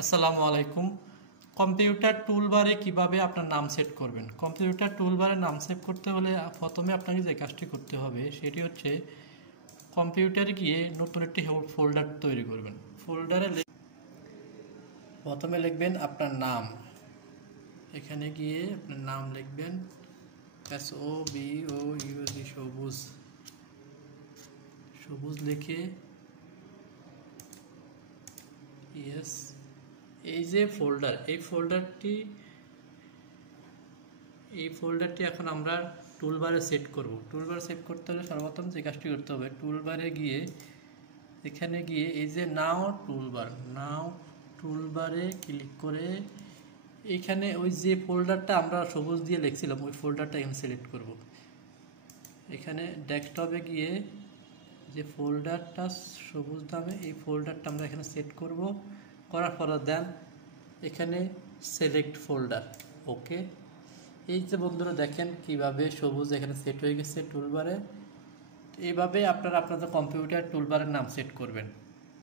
আসসালামু আলাইকুম। কম্পিউটার টুলবারে কিভাবে আপনার নাম সেট করবেন। কম্পিউটার টুলবারে নাম সেভ করতে হলে প্রথমে আপনাকে যে কাজটি করতে হবে সেটি হচ্ছে কম্পিউটারে গিয়ে নতুন একটি ফোল্ডার তৈরি করবেন। ফোল্ডারে প্রথমে লিখবেন আপনার নাম, এখানে গিয়ে আপনার নাম লিখবেন SOBOUZ, সবুজ। সবুজ লিখে ইয়েস, এই যে ফোল্ডার, এই ফোল্ডারটি এখন আমরা টুলবারে সেট করব। টুলবার সেট করতে হলে সর্বপ্রথম যে কাজটি করতে হবে, টুলবারে গিয়ে এখানে গিয়ে এই যে নাও টুলবারে ক্লিক করে এখানে ওই যে ফোল্ডারটা আমরা সবুজ দিয়ে লিখছিলাম ওই ফোল্ডারটা এখানে সিলেক্ট করব। এখানে ডেস্কটপে গিয়ে যে ফোল্ডারটা সবুজ নামে এই ফোল্ডারটা আমরা এখানে সেট করব। করার পর দেন এখানে সিলেক্ট ফোল্ডার, ওকে। এই যে বন্ধুরা দেখেন কিভাবে সবুজ এখানে সেট হয়ে গেছে টুলবারে। এইভাবে আপনারা আপনাদের কম্পিউটার টুলবারের নাম সেট করবেন।